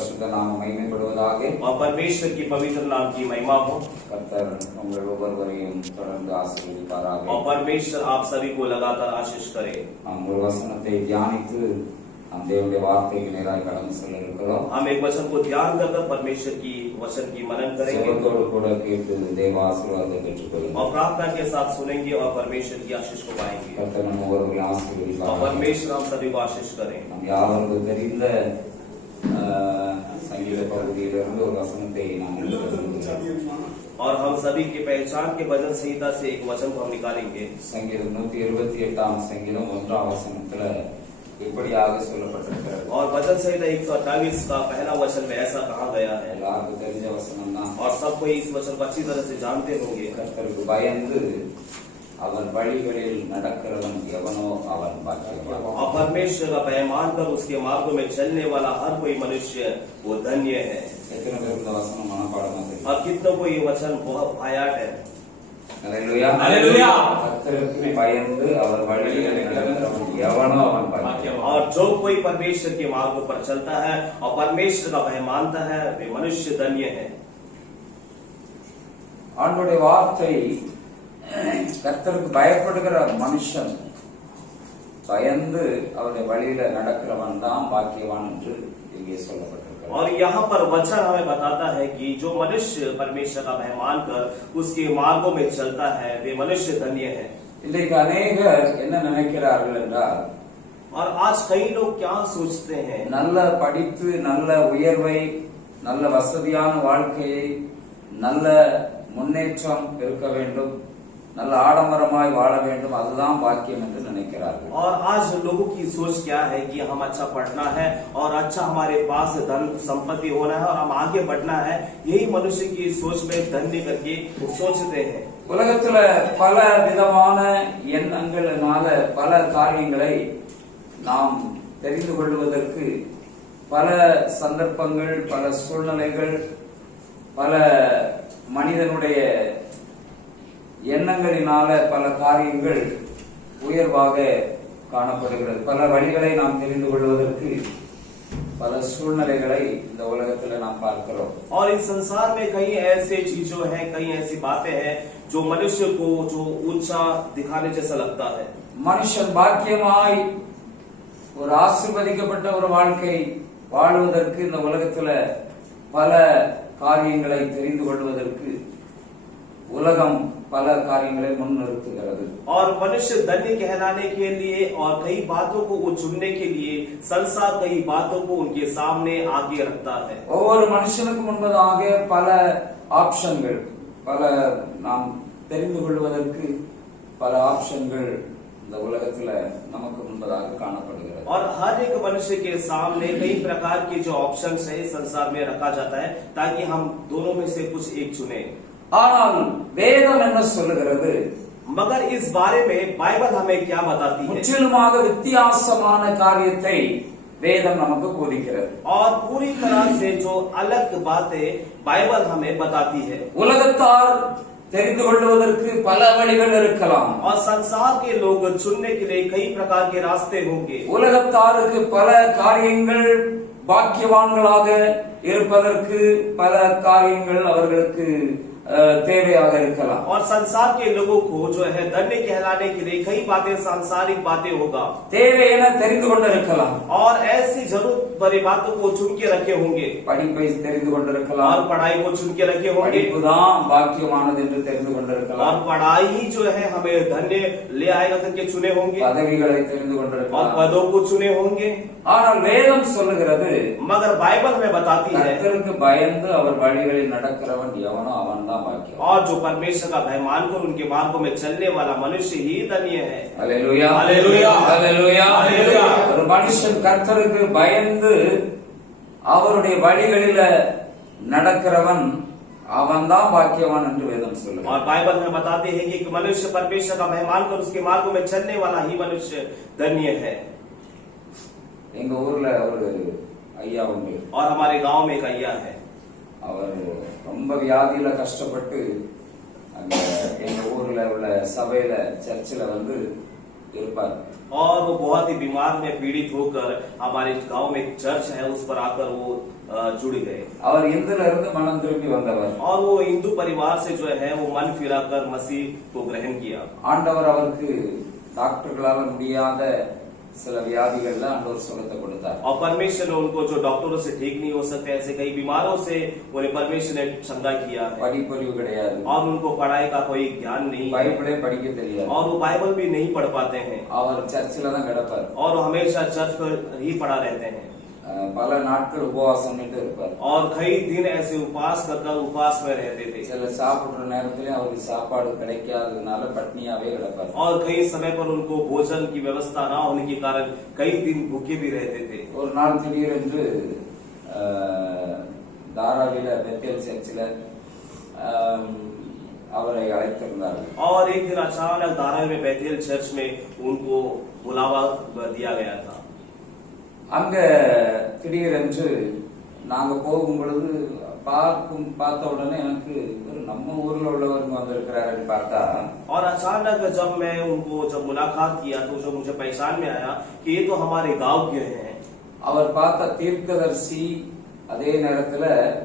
பரிசுத்த நாமம் மகிமைப்படுவதாக. और परमेश्वर की पवित्र नाम की महिमा हो। கர்த்தர் உங்கள் ஒவ்வொருவரையும் தொடர்ந்து ஆசீர்வதிப்பாராக. और परमेश्वर आप सभी को लगातार आशीष करे। நாம் ஒரு வசனத்தை தியானித்து நாம் தேவனுடைய வார்த்தைக்கு நேராக கடந்து செல்ல இருக்கிறோம். हम एक वचन को ध्यान कर परमेश्वर की वचन की मनन करेंगे செபத்தோடு கூட கேட்டு தேவ ஆசீர்வாதத்தை பெற்றுக்கொள்ளுங்கள். और प्रार्थना के साथ सुनेंगे और परमेश्वर की आशीष को पाएंगे। கர்த்தர் நம்ம ஒவ்வொருவரையும் और ஆசீர்வதிப்பாராக. परमेश्वर हम सभी को आशीष करें। நம் யாவருக்கும் தெரிந்த சங்கீத பகுதியிலிருந்து ஒரு வசனத்தை நாம் எடுத்துக்கொள்கிறோம். और हम सभी की पहचान के भजन संहिता से एक वचन को हम निकालेंगे। சங்கீதம் 128 சங்கீதம் 1 வசனத்துல இப்படியாக சொல்லப்பட்டிருக்கிறது. और भजन संहिता 128 का पहला वचन में ऐसा कहा गया है எல்லாருக்கும் தெரிஞ்ச வசனம் தான். और सब कोई इस वचन को अच्छी तरह से जानते होंगे। கர்த்தருக்கு பயந்து அவன் வழிகளில் நடக்கிறவன் எவனோ அவன் பாக்கியவான். और परमेश्वर का भय मानकर उसके मार्गों में चलने वाला हर कोई मनुष्य वो धन्य है। எத்தனை பேருக்கு இந்த வசனம் மனப்பாடமா தெரியும்? और कितनों को ये वचन बहुत आयात है। அல்லேலூயா. हालेलुया। கர்த்தருக்கு பயந்து அவர் வழிகளில் நடக்கிறவன் எவனோ அவன் பாக்கியவான். और जो कोई परमेश्वर के मार्गों पर चलता है और परमेश्वर का भय मानता है वे मनुष्य धन्य है। ஆண்டவருடைய வார்த்தை கர்த்தருக்கு பயப்படுகிற மனுஷன் பயந்து அவருடைய வழியில நடக்கிறவன் தான் பாக்கியவான் என்று இங்கே சொல்லப்பட்டிருக்கிறது. और यहाँ पर वचन हमें बताता है कि जो मनुष्य परमेश्वर का भय मानकर उसके मार्गों में चलता है वे मनुष्य धन्य है। இன்றைக்கு அநேகர் என்ன நினைக்கிறார்கள் என்றால், और आज कई लोग क्या सोचते हैं, நல்ல படித்து நல்ல உயர்வை நல்ல வசதியான வாழ்க்கையை நல்ல முன்னேற்றம் இருக்க வேண்டும், நல்ல ஆடம்பரமாய் வாழ வேண்டும், அதுதான் பாக்கியம் என்று நினைக்கிறார்கள். और आज लोगों की सोच क्या है कि हम अच्छा पढ़ना है और अच्छा हमारे पास धन संपत्ति होना है और हम आगे बढ़ना है, यही मनुष्य की सोच में धन्य करके वो सोचते हैं। உலகத்துல பல விதமான எண்ணங்களினால பல காரியங்களை நாம் தெரிந்து கொள்வதற்கு பல சந்தர்ப்பங்கள் பல சூழ்நிலைகள் பல மனிதனுடைய எண்ணங்களினால பல காரியங்கள் உயர்வாக காணப்படுகிறது. பல வழிகளை நாம் தெரிந்து கொள்வதற்கு பல சூழ்நிலைகளை இந்த உலகத்துல நாம் பார்க்கிறோம். और इस संसार में कई ऐसे चीजों हैं, कई ऐसी बातें हैं जो मनुष्य को जो ऊंचा दिखाने जैसा लगता है। மனுஷன் பாக்கியமாய் ஒரு ஆசீர்வதிக்கப்பட்ட ஒரு வாழ்க்கை வாழ்வதற்கு இந்த உலகத்துல பல காரியங்களை தெரிந்து கொள்வதற்கு உலகம் பல காரியங்களை முன்னிறுத்துகிறது. और मनुष्य धन्य कहलाने के लिए और कई बातों को वो चुनने के लिए संसार कई बातों को उनके सामने आगे रखता है। ஒவ்வொரு மனுஷனுக்கு முன்பதாக பல ஆப்ஷன்கள் பல நாம் தெரிந்து கொள்வதற்கு பல ஆப்ஷன்கள் இந்த உலகத்துல நமக்கு முன்பதாக காணப்படுகிறது. और हर एक मनुष्य के सामने कई प्रकार के जो ऑप्शंस है संसार में रखा जाता है ताकि हम दोनों में से कुछ एक चुने। ஆனால் வேதம் என்ன சொல்லுகிறது? मगर इस बारे में बाइबल हमें क्या बताती है? முற்றிலுமாக வித்தியாசமான காரியத்தை வேதம் நமக்கு போதிக்கிறது. और पूरी तरह से जो अलग बातें बाइबल हमें बताती है। உலகத்தார் தெரிந்து கொள்வதற்கு பல வழிகள் இருக்கலாம். और संसार के लोग चुनने के लिए कई प्रकार के रास्ते होंगे। உலகத்தாருக்கு பல காரியங்கள் பாக்கியவான்களாக இருப்பதற்கு பல காரியங்கள் அவர்களுக்கு தேவையாக இருக்கலாம். और संसार के लोगों को जो है धन्य कहलाने के लिए कई बातें सांसारिक बातें होगा தேவை என தெரிந்து கொண்டிருக்கலாம். और ऐसी जरूरत भरी बातों को चुन के रखे होंगे। படிப்பை தெரிந்து கொண்டிருக்கலாம். और पढ़ाई को चुन के रखे होंगे। படிப்புதான் பாக்கியமானது என்று தெரிந்து கொண்டிருக்கலாம். और पढ़ाई ही जो है हमें धन्य ले आएगा करके चुने होंगे। பதவிகளை தெரிந்து और கொண்டிருக்கலாம். पदों को चुने होंगे। ஆனால் வேதம் சொல்லுகிறது, मगर बाइबल में बताती है கர்த்தருக்கு பயந்து அவர் வழிகளில் நடக்கிறவன் எவனோ அவன் தான் பாக்கியவான். और जो परमेश्वर का भय मानकर उनके मार्गों में चलने वाला मनुष्य ही धन्य है। அல்லேலூயா. அல்லேலூயா. அல்லேலூயா. அல்லேலூயா. ஒரு மனுஷன் கர்த்தருக்கு பயந்து அவருடைய வழிகளில நடக்கிறவன் அவன் தான் பாக்கியவான் என்று வேதம் சொல்லுகிறது. और बाइबल में बताते हैं कि मनुष्य परमेश्वर का भय मानकर उसके मार्गों में चलने वाला ही मनुष्य धन्य है। எங்க ஊர்ல ஒரு ஐயா உண்டு. और हमारे गांव में एक अय्या है। அவர் ரொம்ப வியாதியில கஷ்டப்பட்டு அந்த எங்க ஊர்ல உள்ள சபையில சர்ச்சில் வந்து இருப்பார். और वो बहुत ही बीमार में पीड़ित होकर हमारे गांव में एक चर्च है उस पर आकर वो जुड़ गए। அவர் இந்துல இருந்து மனம் திரும்பி வந்தவர். और वो हिंदू परिवार से जो है वो मन फिराकर मसीह को ग्रहण किया। ஆண்டவர் அவருக்கு டாக்டர்களால முடியாத சில வியாதிகள்ல ஆண்டவர் சுகத்தை கொடுத்தார். और परमेश्वर ने उनको जो डॉक्टरों से ठीक नहीं हो सकते ऐसे कई बीमारों से उन्हें परमेश्वर ने चंगा किया है। படிப்பறிவு கிடையாது. और उनको पढ़ाई का कोई ज्ञान नहीं है। பைபிளே படிக்க தெரியாது. और वो बाइबल भी नहीं पढ़ पाते हैं। அவர் சர்ச்சில தான் கிடப்பார். और हमेशा चर्च पर ही पढ़ा रहते हैं। பல நாட்கள் உபவாசம் இருப்பார். और कई दिन ऐसे उपवास कर उपवास में रहते थे। சில சாப்பிடுற நேரத்திலே அவருக்கு சாப்பாடு கிடைக்காததுனால பட்னியாவே கிடப்பார். और कई समय पर उनको भोजन की व्यवस्था ना होने के कारण कई दिन भूखे भी रहते थे। ஒரு நாள் திடீரென்று தாராவில பெத்தேல் சர்ச்சில் அவரை அழைத்திருந்தார்கள். और एक दिन अचानक धारावी में बेथेल चर्च में उनको बुलावा दिया गया था। அங்க திடீரென்று நாங்க போகும் பொழுது பார்த்த உடனே எனக்கு நம்ம ஊர்ல உள்ளவங்க வந்திருக்கிறாருன்னு பார்த்தா, और अचानक जब मैं उनको जब मुलाकात किया तो जो मुझे पहचान में आया कि ये तो हमारे गांव के हैं। அவர் பார்த்த தீர்க்கதரிசி அதே நேரத்துல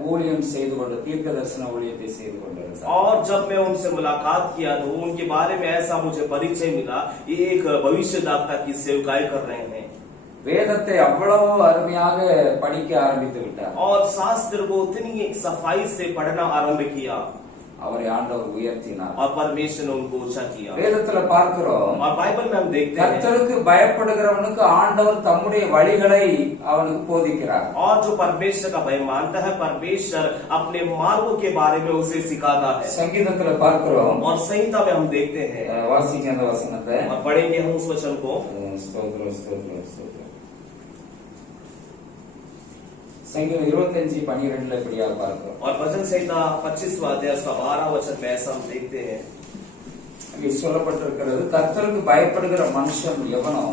ஊழியம் செய்து கொண்டு தீர்க்க தரிசன ஊழியத்தை செய்து கொண்டிருந்தார். और जब मैं उनसे मुलाकात किया तो उनके बारे में ऐसा मुझे परिचय मिला, ये एक भविष्यद्वक्ता की सेवकाई कर रहे हैं। வேதத்தை அவ்வளவு அருமையாக படிக்க ஆரம்பித்து விட்டார். और शास्त्र को उतनी एक सफाई से पढ़ना आरंभ किया। அவரை ஆண்டவர் உயர்த்தினார். और परमेश्वर ने उनको ऊंचा किया। வேதத்துல பார்க்கிறோம், और बाइबल में हम देखते हैं கர்த்தருக்கு பயப்படுகிறவனுக்கு ஆண்டவர் தம்முடைய வழிகளை அவனுக்கு போதிக்கிறார். और जो परमेश्वर का भय मानता है परमेश्वर अपने मार्गों के बारे में उसे सिखाता है। சங்கீதத்துல பார்க்கிறோம், और संहिता में हम देखते हैं வாசிக்க அந்த வசனத்தை और पढ़ेंगे हम उस वचन को। ஸ்தோத்திரம் ஸ்தோத்திரம் ஸ்தோத்திரம். சங்கீதம் 25:12 இப்படியா பார்க்கிறோம். और भजन संहिता 25वां अध्याय उसका 12वां वचन में ऐसा हम देखते हैं। அங்கே சொல்லப்பட்டிருக்கிறது, கர்த்தருக்கு பயப்படுகிற மனுஷன் எவனோ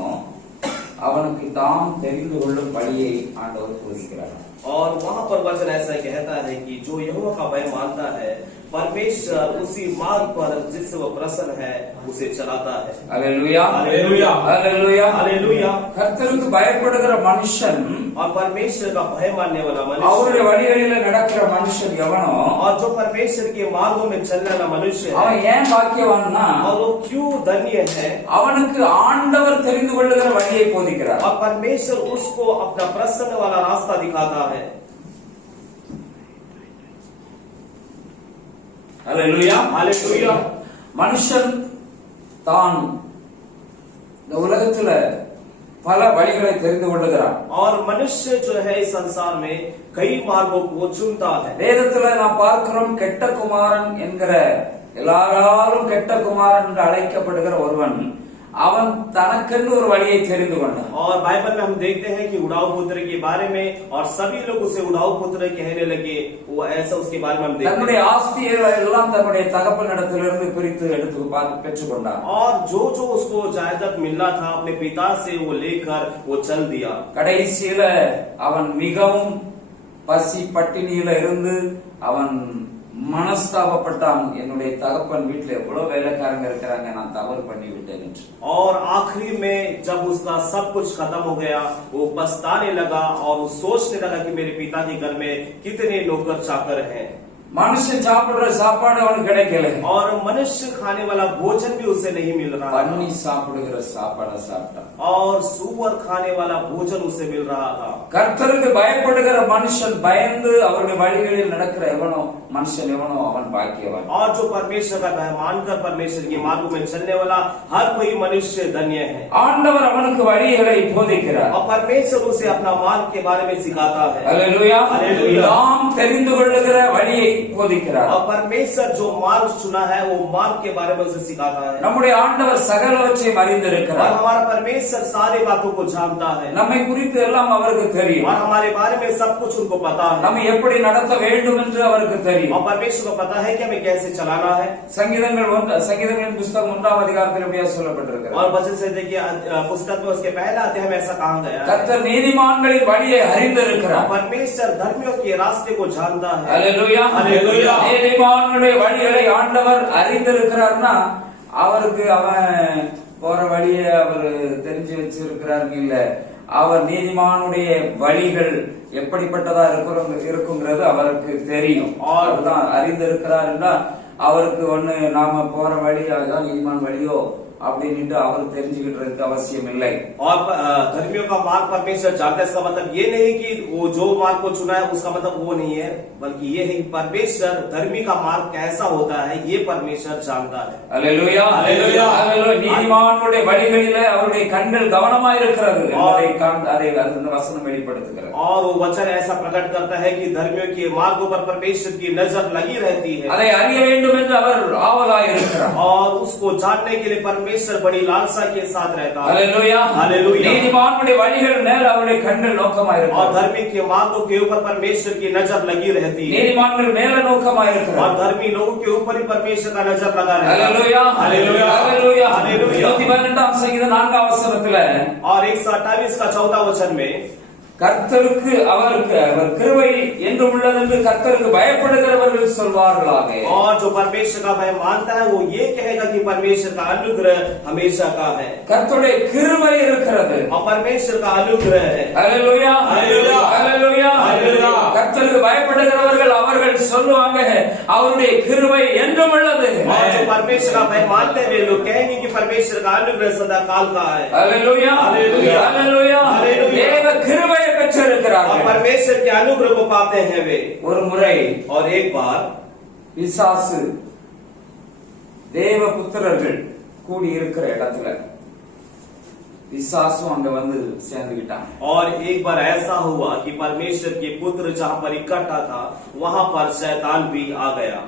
அவனுக்கு தாம் தெரிந்து கொள்ளும் வழியை ஆண்டவர் போதிக்கிறார். और वहाँ पर वचन ऐसा कहता है कि जो यहोवा का भय मानता है परमेश्वर उसी मार्ग पर जिससे वो प्रसन्न है उसे चलाता है। Hallelujah hallelujah hallelujah hallelujah. கர்த்தருக்கு பயப்படுகிற மனுஷன் और परमेश्वर का भय मानने वाला मनुष्य அவருடைய வழிகளில நடக்கிற மனுஷன் எவனோ, और जो परमेश्वर के मार्गों में चलने वाला मनुष्य है அவன் ஏன் பாக்கியவான்னா, और वो क्यों धन्य है, அவனுக்கு ஆண்டவர் தெரிந்து கொள்ளுகிற வழியை போதிக்கிறார். और परमेश्वर उसको अपना प्रसन्न वाला रास्ता दिखाता है। Hallelujah hallelujah. மனுஷன் தான் இந்த உலகத்துல பல வழிகளை தெரிந்து கொள்ளுகிறான். और मनुष्य जो है इस संसार में कई मार्गों को चुनता है। வேதத்துல நாம் பார்க்கிறோம், கெட்ட குமாரன் என்கிற எல்லாராலும் கெட்ட குமாரன் என்று அழைக்கப்படுகிற ஒருவன் அவன் தனக்கென்று ஒரு வழியை தெரிந்து கொண்டான். और बाइबल में हम देखते हैं कि उड़ाऊ पुत्र के बारे में और सभी लोग उसे उड़ाऊ पुत्र कहने लगे, वो ऐसा उसके बारे में हम देखते தன்னுடைய हैं। ஆஸ்தியை எல்லாம் தன்னுடைய தகப்பனிடத்திலிருந்து பிரித்து எடுத்து பெற்றுக்கொண்டான். और जो जो उसको जायदाद मिलना था अपने पिता से वो लेकर वो चल दिया। கடைசியில அவன் மிகவும் பசி பட்டினியில இருந்து அவன் மனஸ்தாபப்பட்டான், என்னுடைய தகப்பன் வீட்டுல எவ்வளவு வேலைக்காரங்க இருக்கிறாங்க, நான் தவறு பண்ணி விட்டேன் என்று. और आखिरी में जब उसका सब कुछ खत्म हो गया वो पछताने लगा और वो सोचने लगा कि मेरे पिता के घर में कितने नौकर चाकर हैं। மனுஷன் சாப்பிடுற சாப்பாடு அவனுக்கு கிடைக்கல. और मनुष्य खाने वाला भोजन भी उसे नहीं मिल रहा பன்னி சாப்பிடுகிற சாப்பாடை சாப்பிட்டான். और सुअर खाने वाला भोजन उसे मिल रहा था। கர்த்தருக்கு பயப்படுகிற மனுஷன் பயந்து அவருடைய வழிகளில் நடக்கிற மனுஷன் எவனோ அவன் பாக்கியவான். और जो परमेश्वर का भय मानकर परमेश्वर के मार्ग में चलने वाला हर कोई मनुष्य धन्य है। ஆண்டவர் அவனுக்கு வழிகளை போதிக்கிறார். और परमेश्वर उसे अपना मार्ग के बारे में सिखाता है। Hallelujah hallelujah. நாம் தெரிந்து கொள்ளுகிற வழியை போதிக்கிறார். और परमेश्वर जो मार्ग चुना है वो मार्ग के बारे में उसे सिखाता है। நம்முடைய ஆண்டவர் சகலவற்றையும் और அறிந்திருக்கிறார். हमारा परमेश्वर सारी बातों को जानता है। நம்மை குறித்து எல்லாம் அவருக்கு தெரியும். और हमारे बारे में सब कुछ उनको पता है। நம்ம எப்படி நடத்த வேண்டும் என்று அவருக்கு தெரியும். और परमेश्वर को पता है कि हमें कैसे चलाना है। சங்கீதங்களின் புத்தகம் 1ஆம் அதிகாரத்தில் எப்படியா சொல்லப்பட்டிருக்கிறது. और वचन से देखिए पुस्तक में उसके पहला अध्याय में ऐसा कहा गया है। கர்த்தர் நீதிமான்களின் வழியை அறிந்திருக்கிறார். परमेश्वर धर्मियों के रास्ते को जानता है। Hallelujah hallelujah. நீதிமான்களுடைய வழிகளை ஆண்டவர் அறிந்திருக்கிறார்னா அவருக்கு அவன் போற வழியை அவர் தெரிஞ்சு வச்சிருக்கிறார் இல்ல, அவர் நீதிமானுடைய வழிகள் எப்படிப்பட்டதா இருக்குங்கிறது அவருக்கு தெரியும். அதுதான் அறிந்திருக்கிறார் என்றால் அவருக்கு ஒண்ணு நாம போற வழி அதுதான் நீதிமான் வழியோ அப்படின்ட்டு அவர் தெரிஞ்சுக்கிட்டு அவசியம் இல்லை. और धर्मियों का मार्ग परमेश्वर जानता है। इसका मतलब ये नहीं कि वो जो मार्ग को चुना है उसका मतलब वो नहीं है, बल्कि ये है कि परमेश्वर धर्मी का मार्ग कैसा होता है ये परमेश्वर जानता है। அல்லேலூயா அல்லேலூயா அல்லேலூயா. நீதிமானுடைய வழிகளிலே அவருடைய கண்கள் கவனமாய் இருக்கிறது அதை அந்த வசனம் வெளிப்படுத்துகிறது. और वो वचन ऐसा प्रकट करता है कि धर्मियों के मार्गों पर परमेश्वर की नजर लगी रहती है। அதை அறிய வேண்டும் என்று அவர் ஆவலாய் இருக்கிறார். और उसको जानने के लिए परमेश्वर बड़ी लालसा के साथ रहता है। Hallelujah hallelujah. நீதிமானுடைய வழிகள் மேல் அவருடைய கண்கள் நோக்கமாய் இருக்கிறது. और धर्मी के मार्गों के ऊपर परमेश्वर की नजर लगी रहती है। நீதிமான்கள் மேல நோக்கமாய் இருக்கிறது. और धर्मी लोगों के ऊपर ही परमेश्वर का नजर लगा रहता है। Hallelujah hallelujah hallelujah hallelujah. 112ஆம் சங்கீதம் 4ஆம் வசனத்துல और 128 का 4 वचन में கர்த்தருக்கு அவர் கிருபை என்று உள்ளது என்று கர்த்தருக்கு பயப்படுகிறவர்கள் சொல்வார்களாக. और जो परमेश्वर का भय मानता है वो ये कहेगा कि परमेश्वर का अनुग्रह हमेशा का है। கர்த்தருடைய கிருபை இருக்கிறது और परमेश्वर का अनुग्रह है। Hallelujah hallelujah hallelujah hallelujah. கர்த்தருக்கு பயப்படுகிறவர்கள் அவர்கள் சொல்லுவாங்க அவருடைய கிருபை என்றும் உள்ளது. और जो परमेश्वर का भय मानते हैं वे लोग कहेंगे कि परमेश्वर का अनुग्रह सदा काल का है। Hallelujah hallelujah hallelujah hallelujah. தேவ கிருபையை और பெற்றிருக்கிறார்கள். परमेश्वर के अनुग्रह को पाते हैं वे। ஒரு முறை और एक बार பிசாசு தேவ புத்திரர்கள் கூடி இருக்கிற இடத்துல பிசாசும் அங்க வந்து சேர்ந்துகிட்டாங்க. और एक बार ऐसा हुआ कि परमेश्वर के पुत्र जहाँ पर इकट्ठा था वहाँ पर शैतान भी आ गया।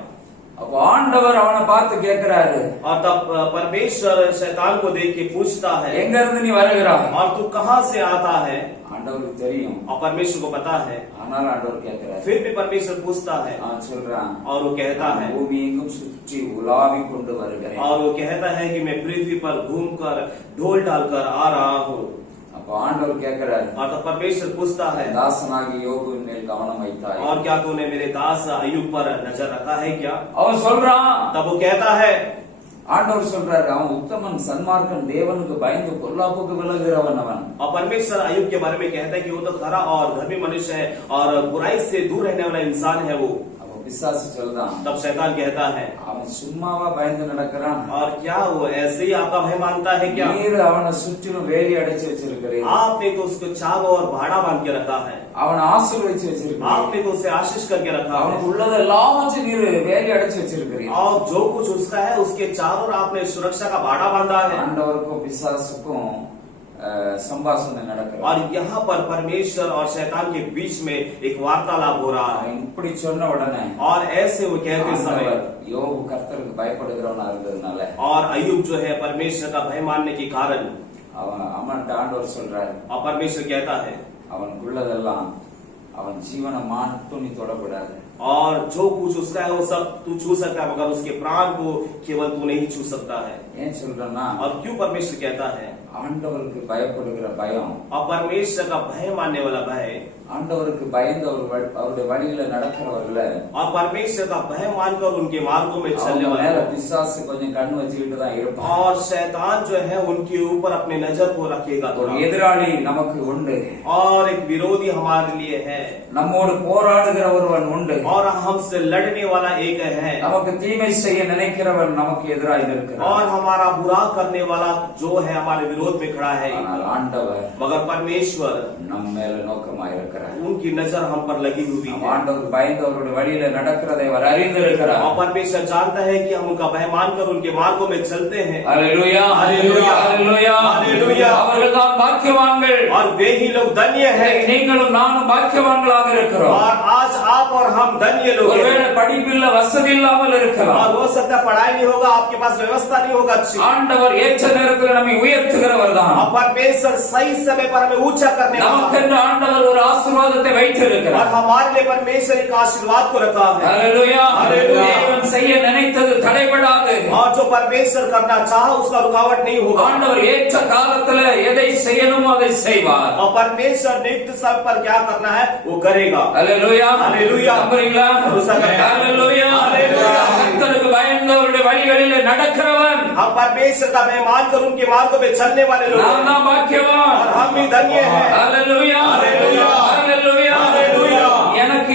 அப்போ ஆண்டவர் அவனை பார்த்து கேட்கிறாரு, और तब परमेश्वर शैतान को देख के पूछता है எங்க இருந்து நீ வருகிறாய்? और तू कहाँ से आता है? ஆண்டவருக்கு தெரியும், और परमेश्वर को पता है। ஆனாலும் ஆண்டவர் கேட்கிறாரு. फिर भी परमेश्वर पूछता है அவன் சொல்றான், और वो कहता है பூமி எங்கும் சுற்றி உலாவிக் கொண்டு வருகிறேன். और वो कहता है कि मैं पृथ्वी पर घूमकर ढोल डालकर आ रहा हूँ। அப்போ ஆண்டவர் கேட்கிறாரு, और तब परमेश्वर पूछता है தாசனாகி யோபுவின் மேல் கவனம் வைத்தாய்? और क्या तूने मेरे दास अय्यूब पर नजर रखा है क्या? அவன் சொல்றான், तब वो कहता है ஆண்டவர் சொல்றாரு, அவன் உத்தமன் சன்மார்க்கன் தேவனுக்கு பயந்து பொல்லாப்புக்கு விலகுகிறவன் அவன். और परमेश्वर अय्यूब के बारे में कहता है कि वो तो खरा और धर्मी मनुष्य है और बुराई से दूर रहने वाला इंसान है वो। அப்போ பிசாசு சொல்றான், तब शैतान कहता है அவன் சும்மாவா பயந்து நடக்கிறான்? और क्या वो ऐसे ही आपका भय मानता है क्या? நீர் அவனை சுற்றிலும் வேலி அடைச்சு வச்சிருக்கிறீர். आपने तो उसको चारों ओर भाड़ा बांध के रखा है। அவனை ஆசீர்வதிச்சு வச்சிருக்கிறீர். आपने तो उसे आशीष करके रखा है। அவனுக்கு உள்ளதெல்லாம் நீர் வேலி அடைச்சு வச்சிருக்கிறீர். और जो कुछ उसका है उसके चारों ओर आपने सुरक्षा का भाड़ा बांधा है। ஆண்டவருக்கும் பிசாசுக்கும் संभाषण நடக்கிறது. और यहाँ पर परमेश्वर और शैतान के बीच में एक वार्तालाप हो रहा है। அவன் இப்படி சொன்ன உடனே और ऐसे वो कहते समय யோபு கர்த்தருக்கு பயப்படுகிறவனா இருந்ததுனால और अय्यूब जो है परमेश्वर का भय मानने के कारण அவன்கிட்ட ஆண்டவர் சொல்றாரு, और परमेश्वर कहता है அவனுக்குள்ளதெல்லாம் அவன் ஜீவனை மட்டும் நீ தொடக்கூடாது. और जो कुछ उसका है वो सब तू छू सकता है मगर उसके प्राण को केवल तू नहीं छू सकता है। ஏன் சொல்றேன்னா, और क्यों परमेश्वर कहता है? ஆண்டவருக்கு பயப்படுகிற பயம், और परमेश्वर का भय मानने वाला भय, ஆண்டவருக்கு பயந்து அவருடைய வழியில நடக்கிறவர்கள और परमेश्वर का भय मानकर उनके मार्गों में चलने वाला மேல பிசாசு கொஞ்சம் கண்ணு வச்சுக்கிட்டு தான் இருப்பான். और शैतान जो है उनके ऊपर अपने नजर को रखेगा। ஒரு எதிராளி நமக்கு உண்டு, और एक विरोधी हमारे लिए है, நம்மோடு போராடுகிற ஒருவன் உண்டு, और हमसे लड़ने वाला एक है, நமக்கு தீமை செய்ய நினைக்கிறவன் நமக்கு எதிராக இருக்கிறான். और हमारा बुरा करने वाला जो है हमारे विरोध में खड़ा है। ஆனால் ஆண்டவர் मगर परमेश्वर நம்ம மேல நோக்கமாக இருக்கிறார். उनकी नजर हम पर लगी हुई है। ஆண்டவர் பயந்து அவருடைய வழியில நடக்கிறதை அவர் அறிந்திருக்கிறார். और परमेश्वर जानता है कि हम उनका भय मानकर उनके मार्गों में चलते हैं। Hallelujah hallelujah hallelujah hallelujah. அவர்கள்தான் பாக்கியவான்கள். और वे ही लोग धन्य हैं। நீங்களும் நானும் பாக்கியவான்களாக இருக்கிறோம். और आज आप और हम धन्य लोग हैं। ஒருவேளை படிப்பில்ல வசதி இல்லாமல் இருக்கலாம். और हो सकता है पढ़ाई नहीं होगा, आपके पास व्यवस्था नहीं होगा अच्छी। ஆண்டவர் ஏற்ற நேரத்தில் நம்மை உயர்த்துகிறவர் தான். और परमेश्वर सही समय पर हमें ऊंचा करने वाला है। நமக்கென்று ஆண்டவர் ஒரு ஆசீர்வாதத்தை और வைத்திருக்கிறார். हमारे लिए परमेश्वर एक आशीर्वाद को रखा है। Hallelujah hallelujah. தேவன் செய்ய நினைத்தது தடைபடாது. और जो परमेश्वर करना चाहा उसका रुकावट नहीं होगा। ஆண்டவர் ஏற்ற காலத்துல எதை செய்யணுமோ அதை செய்வார். और परमेश्वर नित्य समय पर क्या करना है वो करेगा। Hallelujah hallelujah. நம்புறீங்களா? भरोसा करते हैं। Hallelujah hallelujah. கர்த்தருக்கு பயந்தவருடைய வழிகளிலே நடக்கிறவன் हम परमेश्वर का भय मानकर उनके मार्गों में चलने वाले लोग நான் தான் பாக்கியவான். और हम भी धन्य हैं। ஹல்லேலூயா, ஹல்லேலூயா, ஹல்லேலூயா, ஹல்லேலூயா. எனக்கு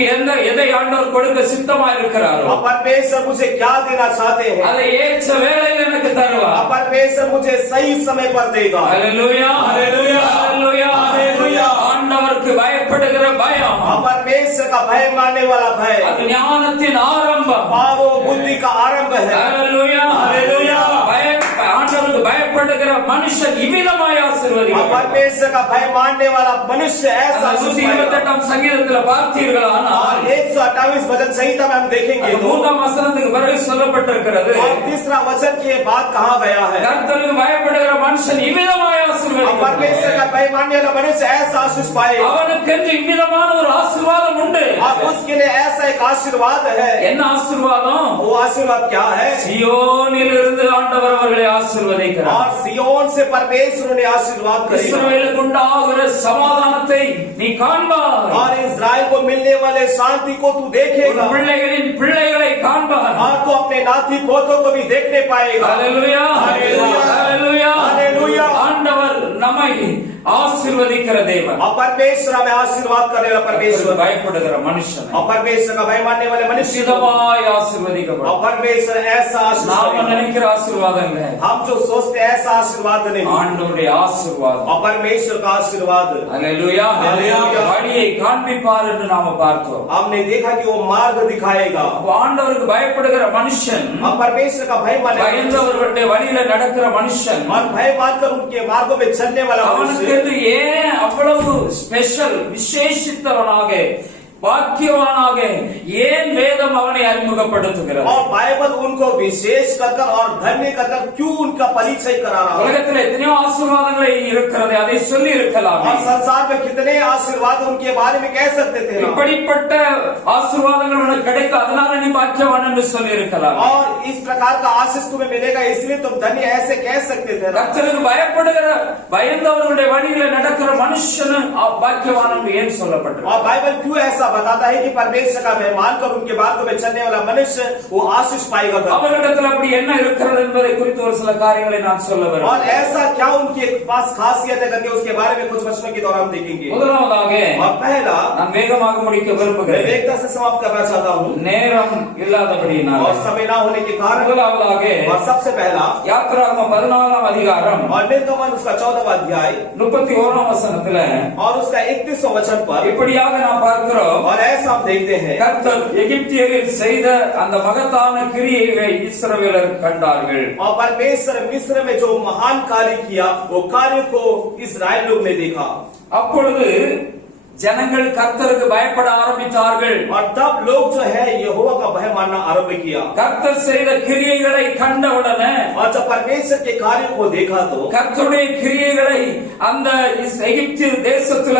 எதை ஆண்டவர் கொடுக்க சித்தமா இருக்கிறாரோ और परमेश्वर मुझे क्या देना चाहते हैं, அதை ஏற்ற வேளையில் எனக்கு தருவார். और परमेश्वर मुझे सही समय पर देगा। ஹல்லேலூயா, ஹல்லேலூயா, ஹல்லேலூயா, ஹல்லேலூயா. ஆண்டவருக்கு பயப்படுகிற பயம் और परमेश्वर का भय मानने वाला भय அது ஞானத்தின் ஆரம்பம். और वो बुद्धि का आरंभ है। ஹல்லேலூயா, ஹல்லேலூயா. ஆண்டவருக்கு பயப்படுகிற மனுஷன் இவ்விதமாய் और ஆசீர்வதிக்கப்படுவார். परमेश्वर का भय मानने वाला मनुष्य ऐसा आशीष पाएगा। 128 சங்கீதத்தில் பார்த்தீர்களானால் और 128 वचन संहिता में हम देखेंगे அந்த तो மூன்றாம் வசனத்துக்கு பிறகு சொல்லப்பட்டிருக்கிறது, और तीसरा वचन की बात कहाँ गया है, கர்த்தருக்கு பயப்படுகிற மனுஷன் இவ்விதமாய் और ஆசீர்வதிக்கப்படுவார். परमेश्वर का भय मानने वाला मनुष्य ऐसा आशीष पाएगा। அவனுக்கென்று இவ்விதமான ஒரு ஆசீர்வாதம் உண்டு. और उसके लिए ऐसा एक आशीर्वाद है। என்ன ஆசீர்வாதம்? वो आशीर्वाद क्या है? சியோனில் இருந்து ஆண்டவர் அவர்களை ஆசீர்வதிக்கிறார். और सियोन से परमेश्वर ने आशीर्वाद करेगा। இஸ்ரவேலுக்கு உண்டாகிற சமாதானத்தை நீ காண்பாய். और इस्राएल को मिलने वाले शांति को तू உன் देखेगा। பிள்ளைகளின் பிள்ளைகளை காண்பாய். और तू अपने नाती पोतों को भी देखने पाएगा। ஹல்லேலூயா, ஹல்லேலூயா, ஹல்லேலூயா, ஹல்லேலூயா. ஆண்டவர் நம்மை ஆசீர்வதிக்கிற தேவன். और परमेश्वर हमें आशीर्वाद करने वाला परमेश्वर, பயப்படுகிற மனுஷன் और परमेश्वर का भय मानने वाले मनुष्य, நிச்சயமாய் ஆசீர்வதிக்கப்படும். और परमेश्वर ऐसा आशीर्वाद நாம करेगा। நினைக்கிற ஆசீர்வாதம் இல்ல, हम जो सोचते हैं ऐसा आशीर्वाद नहीं, ஆண்டவருடைய ஆசீர்வாதம். और परमेश्वर का आशीर्वाद। ஹல்லேலூயா, ஹல்லேலூயா. வழியை காண்பிப்பார் என்று நாம பார்த்தோம். हमने देखा कि वो मार्ग दिखाएगा। அப்ப ஆண்டவருக்கு பயப்படுகிற மனுஷன், और परमेश्वर का भय मानने वाला मनुष्य, பயந்தவர்களுடைய வழியில நடக்கிற மனுஷன், और भय मानकर उनके मार्गों में चलने वाला அவனுக்கு मनुष्य, ஏன் அவ்வளவு ஸ்பெஷல் விசேஷித்தவனாக பாக்கியவானாக ஏன் வேதம் அவனை அறிமுகப்படுத்துகிறது? और बाइबल उनको विशेष कर और धन्य कर क्यों उनका परिचय करा रहा है। உலகத்தில் எத்தனையோ ஆசீர்வாதங்களை இருக்கிறது, அதை சொல்லி இருக்கலாம். और संसार में कितने आशीर्वाद उनके बारे में कह सकते थे, இப்படிப்பட்ட ஆசீர்வாதங்கள் உனக்கு கிடைக்கும், அதனால நீ பாக்கியவான் என்று சொல்லி இருக்கலாம். और इस प्रकार का आशीष तुम्हें मिलेगा इसलिए तुम धन्य ऐसे कह सकते थे। கர்த்தருக்கு பயப்படுகிற பயந்தவர்களுடைய வழியில நடக்கிற மனுஷன் பாக்கியவான் என்று ஏன் சொல்லப்பட்டது? और बाइबल क्यों ऐसा बताता है कि परमेश्वर का भय मानकर उनके मार्गों में चलने वाला मनुष्य वो आशीष पाएगा। அவர்களிடத்தில் அப்படி என்ன இருக்கிறது என்பதை குறித்து ஒரு சில காரியங்களை நான் சொல்ல और விரும்புகிறேன். ऐसा क्या उनके पास खासियत है करके उसके बारे में कुछ वचनों के दौरान देखेंगे। முதலாவதாக और पहला, நான் வேகமாக முடிக்க मैं விரும்புகிறேன், वेगता से समाप्त करना चाहता हूँ நேரம் இல்லாதபடியினால். और समय ना होने के कारण। முதலாவதாக और सबसे पहला, யாத்திராகமம் 14ஆம் அதிகாரம் और निर्गमन उसका 14वां अध्याय 31ஆம் வசனத்துல और उसका 31वां वचन पर இப்படியாக நாம் பார்க்கிறோம், और ऐसा हम देखते हैं, கர்த்தர் எகிப்தியரில் செய்த அந்த மகத்தான கிரியைகளை இஸ்ரவேலர் கண்டார்கள். और परमेश्वर मिस्र में जो महान कार्य किया वो कार्य को इस्राएल लोग ने देखा। அப்பொழுது ஜனங்கள் கர்த்தருக்கு பயப்பட ஆரம்பித்தார்கள். और तब लोग जो है यहोवा का भय मानना आरंभ किया। கர்த்தர் செய்த கிரியைகளை கண்டவுடனே, और जब परमेश्वर के कार्य को देखा तो கர்த்தருடைய கிரியைகளை அந்த எகிப்து தேசத்துல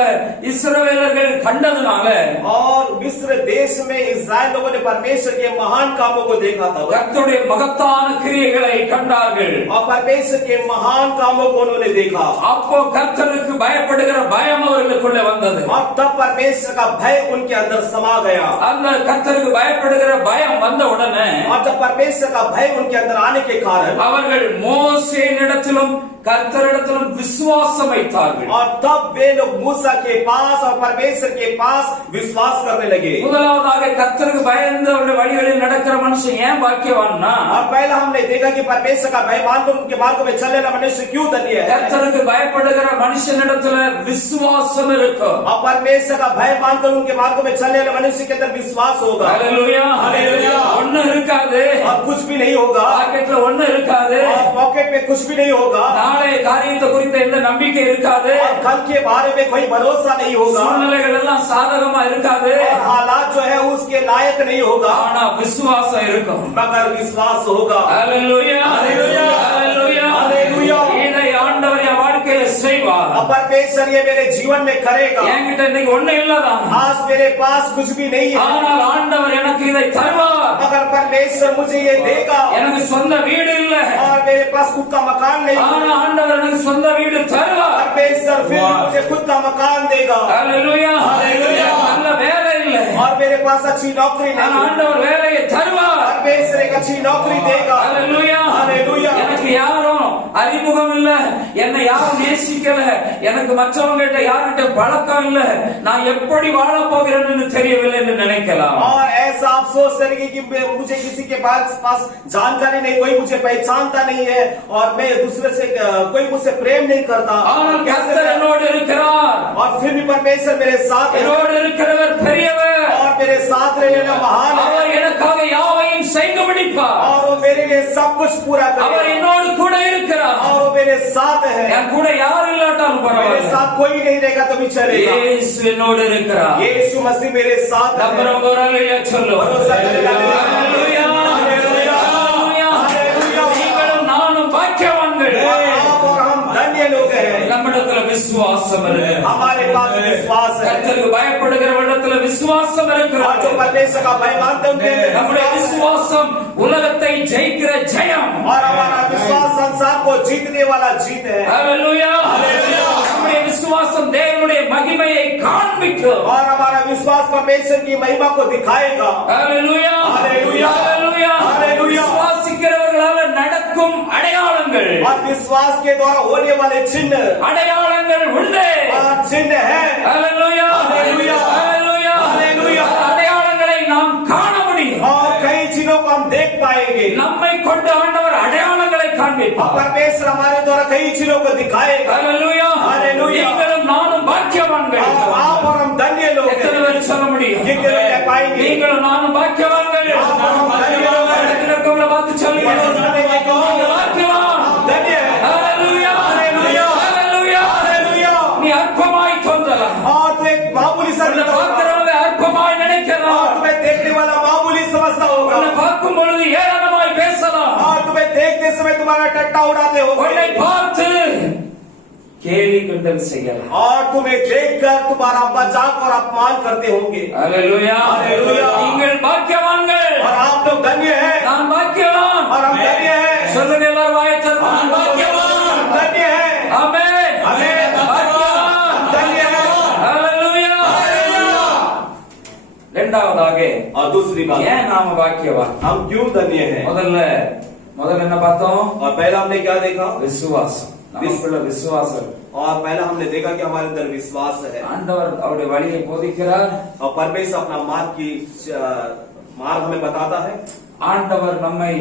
இஸ்ரவேலர்கள் கண்டதுனால, और मिस्र देश में इस्राएल लोगों ने परमेश्वर के महान कामों को देखा था। கர்த்தருடைய மகத்தான கிரியைகளை கண்டார்கள். और परमेश्वर के महान कामों को उन्होंने देखा। அப்போ கர்த்தருக்கு பயப்படுகிற பயம் அவர்களுக்குள்ள வந்தது. और तब परमेश्वर का भय उनके अंदर समा गया। அந்த கர்த்தருக்கு பயப்படுகிற பயம் வந்த உடனே और जब परमेश्वर का भय उनके अंदर आने के कारण அவர்கள் மோசேயினிடத்திலும் கர்த்தரிடத்திலும் விசுவாசம் வைத்தார்கள். और तब वे लोग मूसा के पास और परमेश्वर के पास विश्वास करने लगे। முதலாவதாக கர்த்தருக்கு பயந்தவருடைய வழிகளில் நடக்கிற மனுஷன் ஏன் பாக்கியவான்னா, और पहला हमने देखा कि परमेश्वर का भय मानकर उनके मार्गों में चलने वाला मनुष्य क्यों धन्य है। கர்த்தருக்கு பயப்படுகிற மனுஷனிடத்துல விசுவாசம் இருக்கும். और परमेश्वर का भय मानकर उनके मार्गों में चलने वाले मनुष्य के अंदर विश्वास होगा। ஹல்லேலூயா, ஹல்லேலூயா. ஒண்ணு இருக்காது, और कुछ भी नहीं होगा, பாக்கெட்ல ஒண்ணு இருக்காது, और पॉकेट में कुछ भी नहीं होगा, நாளை காரியத்தை குறித்த எந்த நம்பிக்கை இருக்காது, और कल के बारे में कोई भरोसा नहीं होगा, சூழ்நிலைகள் எல்லாம் சாதகமா இருக்காது, और हालात जो है उसके लायक नहीं होगा, ஆனா விசுவாசம் இருக்கும். मगर विश्वास होगा। ஹல்லேலூயா, ஹல்லேலூயா. ஹல்லேலூயா, ஹல்லேலூயா. இதை ஆண்டவர் என் வாழ்க்கையில செய்வார். और परमेश्वर ये मेरे जीवन में करेगा। என்கிட்ட இன்னைக்கு ஒண்ணு இல்லதான், आज मेरे पास कुछ भी नहीं है, ஆனால் ஆண்டவர் எனக்கு இதை தருவார். मगर परमेश्वर मुझे ये देगा। எனக்கு சொந்த வீடு இல்ல, और मेरे पास खुद का मकान नहीं, ஆனா ஆண்டவர் எனக்கு சொந்த வீடு தருவார். परमेश्वर फिर भी मुझे खुद का मकान देगा। ஹல்லேலூயா, ஹல்லேலூயா. நல்ல வேலை இல்ல, और मेरे पास अच्छी नौकरी நான் नहीं, ஆண்டவர் வேலையை தருவார். परमेश्वर एक अच्छी नौकरी देगा। ஹalleluya. हालेलुया। எனக்கு யாரும் அறிமுகம் இல்ல, என்னை யாரும் நேசிக்கல, எனக்கு மற்றவங்ககிட்ட யார்கிட்ட பழக்கம் இல்ல, நான் எப்படி வாழ போகிறேன்னு தெரியவில்லை என்று நினைக்கலாம். और ऐसा आप सोच सकेंगे कि मुझे किसी के पास जानकारी नहीं, कोई मुझे पहचानता नहीं है और मैं दूसरे से कोई मुझसे प्रेम नहीं करता, ஆனால் கர்த்தர் என்னோடு இருக்கிறார். और फिर भी परमेश्वर मेरे साथ है என்னோடு இருக்கிறவர் பெரியவர். और मेरे साथ रहना महान है, அவர் எனக்காக யாவையும் செய்து முடிப்பார். और वो मेरे लिए सब कुछ पूरा அவர் करेगा, என்னோடு கூட இருக்கிறார். और वो मेरे साथ है। என் கூட யார் இல்லாட்டாலும் मेरे பரவாயில்லை, साथ कोई नहीं रहेगा तो भी चलेगा। இயேசு என்னோடு இருக்கிறார். यीशु मसीह मेरे साथ है। நம்புறவங்க ஒரு அல்லேலூயா சொல்லுவோம். भरोसा करने वाले அல்லேலூயா, हालेलुया, அல்லேலூயா. हालेलुया। நீங்களும் நானும் பாக்கியவான்கள். आप और हम धन्य लोग हैं, நம்மிடத்துல விசுவாசம் இருக்கு. हमारे पास विश्वास है, கர்த்தருக்கு பயப்படுகிறவரிடத்துல விசுவாசம் और जो இருக்கிறது. परमेश्वर का भय मानते हैं उनके अंदर நம்முடைய विश्वास है। விசுவாசம் உலகத்தை ஜெயிக்கிற ஜெயம். और हमारा विश्वास संसार को जीतने वाला जीत है। அல்லேலூயா. हालेलुया। நம்முடைய விசுவாசம் தேவனுடைய மகிமையை காண்பிக்கும். और हमारा विश्वास परमेश्वर की महिमा को दिखाएगा। அல்லேலூயா. हालेलुया। அல்லேலூயா. हालेलुया। விசுவாசிக்கிறவர்களால நடக்கும் அடையாளங்கள், और विश्वास के द्वारा होने वाले चिन्ह அடையாளங்கள் உண்டு. और चिन्ह है। அல்லேலூயா. हालेलुया। அல்லேலூயா. हालेलुया। அடையாளங்களை நாம் காண முடியும். और कई चिन्हों को हम देख पाएंगे। நம்மை கொண்டு ஆண்டவர் அடையாளங்களை और காண்பிப்பார். परमेश्वर हमारे द्वारा कई चिन्हों को दिखाएगा। அல்லேலூயா. हालेलूया। நீங்களும் நானும் பாக்கியவான்கள். और आप और हम धन्य लोग எத்தனை हैं। பேர் சொல்ல முடியும்? कितने लोग कह पाएंगे? நீங்களும் நானும் பாக்கியவான்கள். आप और हम धन्य लोग हैं। இடத்துல இருக்கவங்கள பார்த்து சொல்லுங்க, நீங்க பாக்கியவான். धन्य है। அல்லேலூயா. हालेलुया। அல்லேலூயா. हालेलुया। நீ அற்பமாய் தோன்றலாம், और तू एक मामूली सा உன்னை பார்க்கிறவங்க அற்பமாய் और நினைக்கலாம், तुम्हें देखने वाला मामूली समझता உன்னை होगा, பார்க்கும் பொழுது ஏளனமாய் பேசலாம், और तुम्हें देखते समय तुम्हारा टट्टा उड़ाते உன்னை होंगे, பார்த்து கேலி கிண்டல் செய்யலாம். और तुम्हें देखकर तुम्हारा मजाक और अपमान करते होंगे। அல்லேலூயா. அல்லேலூயா. நீங்கள் பாக்கியவான்கள். और आप लोग धन्य हैं, நான் பாக்கியவான். और हम धन्य हैं। சொல்லுங்க எல்லாரும் வாயை திறந்து, நான் பாக்கியவான். हम धन्य हैं। ஆமென். ஆமென். பாக்கியவான். धन्य हैं। அல்லேலூயா. हालेलुया। இரண்டாவதாக और दूसरी बात, ஏன் நாம பாக்கியவான்? हम क्यों धन्य हैं? முதல்ல என்ன பார்த்தோம்? और पहला हमने क्या देखा? விசுவாசம். நமக்குள்ள விசுவாசம். और पहला हमने देखा कि हमारे अंदर विश्वास है, ஆண்டவர் அவருடைய வழியை போதிக்கிறார். और परमेश्वर अपना मार्ग हमें बताता है, ஆண்டவர் நம்மை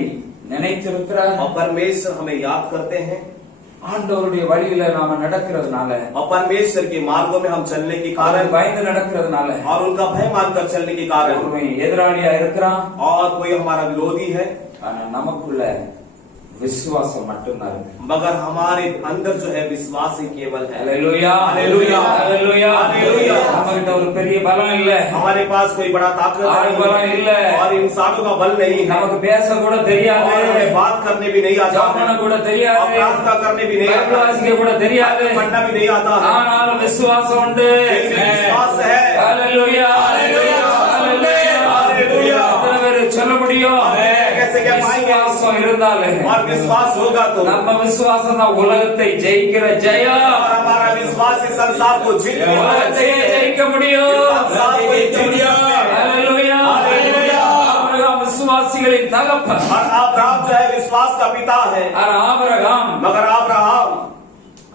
நினைத்திருக்கிறார். और परमेश्वर हमें याद करते हैं, ஆண்டவருடைய வழியில நாம நடக்கிறதுனால, और परमेश्वर के मार्गों में हम चलने के कारण அவரை பயந்து நடக்கிறதுனால, और उनका भय मानकर चलने के कारण, ஒருவன் எதிராளியா இருக்கிறான், और कोई हमारा विरोधी है, ஆனா நமக்குள்ள விசுவாசம் மட்டும்தான் இருக்கு. मगर हमारे अंदर जो है विश्वास ही केवल है। அல்லேலூயா. அல்லேலூயா. அல்லேலூயா. அல்லேலூயா. நம்மகிட்ட ஒரு பெரிய பலம் இல்ல, हमारे पास कोई बड़ा ताकत ஆள் பலம் இல்ல, नहीं, और इंसानों का बल नहीं है, நமக்கு பேச கூட தெரியாது, और हमें बात करने भी नहीं आता, ஜெபம் பண்ண கூட और தெரியாது, प्रार्थना करने भी नहीं பைபிள் आता, வாசிக்க கூட தெரியாது, पढ़ना भी नहीं आता, ஆனாலும் விசுவாசம் உண்டு. विश्वास है। அல்லேலூயா. அல்லேலூயா. அல்லேலூயா. எத்தனை பேர் சொல்ல முடியும்? कैसे क्या पाएंगे? விசுவாசம் இருந்தாலே, और विश्वास होगा तो, நம்ம விசுவாசம் தான் உலகத்தை ஜெயிக்கிற ஜெயம். और हमारा विश्वास इस संसार को जीतने वाला உலகத்தையே है। ஜெயிக்க முடியும். संसार को जीत सकते हैं। அல்லேலூயா. அல்லேலூயா. ஆபிரகாம் விசுவாசிகளின் தகப்பன். और अब्राहम जो है विश्वास का पिता है, ஆனா ஆபிரகாம் मगर अब्राहम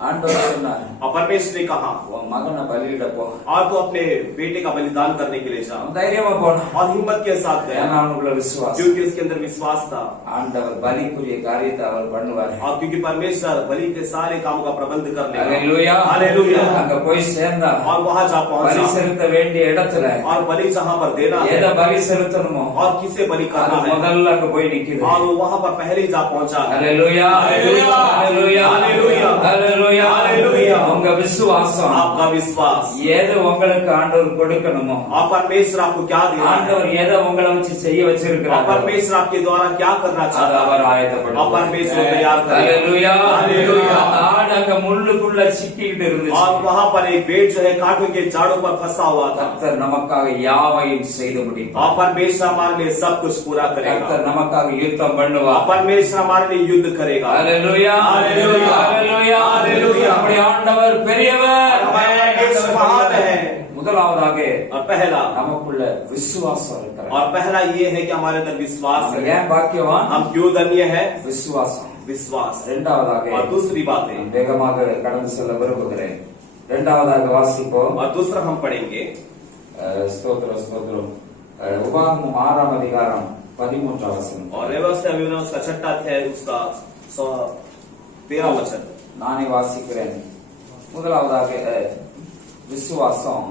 ஆண்டவர் சொன்னார், और परमेश्वर ने कहा, உன் மகனை பலியிட போ. और तू अपने बेटे का बलिदान करने के लिए जा, அவன் தைரியமா போனான், और हिम्मत के साथ गया, ஏன்னா அவனுக்குள்ள விசுவாசம். क्योंकि उसके अंदर विश्वास था, ஆண்டவர் பலிக்குரிய காரியத்தை அவர் பண்ணுவார். और क्योंकि परमेश्वर बलि के सारे कामों का प्रबंध करने அல்லேலூயா. हालेलुया। அங்க போய் சேர்ந்தா, और वहां जा பலி पहुंचा, செலுத்த வேண்டிய இடத்துல और बलि जहां पर देना है, எதை பலி செலுத்தணுமோ और किसे बलि அது करना है, முதல்ல அங்க போய் நிக்குது. और वो वहां पर पहले ही जा पहुंचा। அல்லேலூயா. அல்லேலூயா. அல்லேலூயா. அல்லேலூயா. அல்லேலூயா. அல்லேலூயா. உங்க விசுவாசம் आपका विश्वास, எது உங்களுக்கு ஆண்டவர் கொடுக்கணுமோ, और परमेश्वर आपको क्या देना है, ஆண்டவர் எதை உங்களை வச்சு செய்ய और வச்சிருக்கிறார், परमेश्वर आपके द्वारा क्या करना அது चाहता அவர் है, और ஆயத்தப்படுத்துவார். परमेश्वर तैयार करेगा। அல்லேலூயா. அல்லேலூயா. அந்த ஆடு அங்க முள்ளுக்குள்ள சிக்கிட்டு இருந்துச்சு. और वहां पर एक भेड़ जो है कांटों के झाड़ों पर फंसा हुआ था, கர்த்தர் நமக்காக யாவையும் செய்து முடிப்பார். और परमेश्वर हमारे लिए सब कुछ पूरा करेगा, கர்த்தர் நமக்காக யுத்தம் और பண்ணுவார். परमेश्वर हमारे लिए युद्ध करेगा। அல்லேலூயா. அல்லேலூயா. அல்லேலூயா. அல்லேலூயா. நம்முடைய ஆண்டவர் பெரியவர். हमारा परमेश्वर महान है। முதலாவதாக और पहला நமக்குள்ள விசுவாசம் இருக்கிறது. और पहला ये है कि हमारे अंदर विश्वास நம்ம है। ஏன் பாக்கியவான்? हम क्यों धन्य है? விசுவாசம். विश्वास। இரண்டாவதாக और दूसरी बात है, வேகமாக கடந்து செல்ல விரும்புகிறேன். இரண்டாவதாக வாசிப்போம். और दूसरा हम पढ़ेंगे ஸ்தோத்திரம் ஸ்தோத்திரம். உபாகமம் 6ஆம் அதிகாரம் 13ஆம் வசனம். और व्यवस्था विवरण उसका 6वां अध्याय उसका 13वां वचन। நானே வாசிக்கிறேன். முதலாவதாக விசுவாசம்.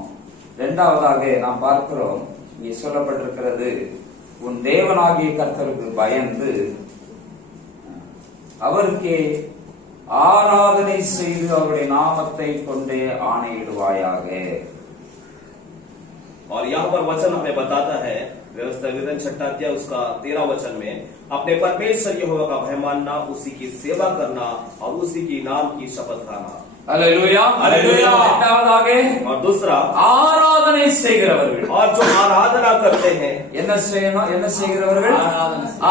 இரண்டாவதாக நாம் பார்க்கிறோம், இங்கே சொல்லப்பட்டிருக்கிறது, உன் தேவனாகிய கர்த்தருக்கு பயந்து அவருக்கே ஆராதனை செய்து அவருடைய நாமத்தை கொண்டே ஆணையிடுவாயாக. और यहाँ पर वचन हमें बताता है, व्यवस्था विवरण 6वां अध्याय उसका 13वां वचन में, अपने परमेश्वर यहोवा का भय मानना, उसी की सेवा करना और उसी की नाम की शपथ खाना। அல்லேலூயா அல்லேலூயா। இரண்டாவதாக और दूसरा, ஆராதனை செய்கிறவர்கள். और जो आराधना करते हैं, என்ன செய்யணும்? என்ன செய்கிறவர்கள்?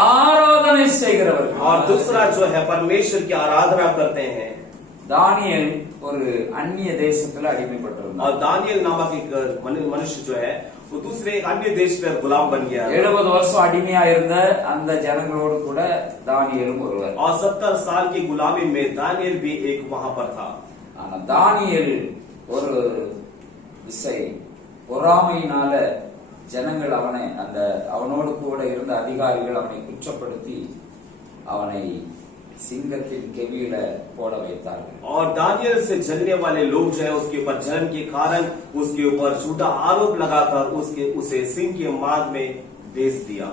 ஆராதனை செய்கிறவர்கள். और दूसरा जो है परमेश्वर की आराधना करते हैं। தானியேல் ஒரு அந்நிய தேசத்துல அடிமைப்பட்டிருந்தார். और दानियल नामक एक मनुष्य जो है वो दूसरे एक अन्य देश पर गुलाम बन गया। 70 வருஷம் அடிமையா இருந்த அந்த ஜனங்களோடு கூட தானியேலும் ஒருவர். और 70 साल की गुलामी में दानियल भी एक वहां पर था। ஆனா தானியேல் ஒரு விசை பொறாமையினால ஜனங்கள் அவனோடு கூட இருந்த அதிகாரிகள் அவனை குற்றப்படுத்தி அவனை सिंगத்தின் கெவியில போட வைத்தார்கள். और दानियल से जलने वाले लोग जो है उसके ऊपर जलन के कारण उसके ऊपर झूठा आरोप लगाकर उसे सिंह के माद में भेज दिया।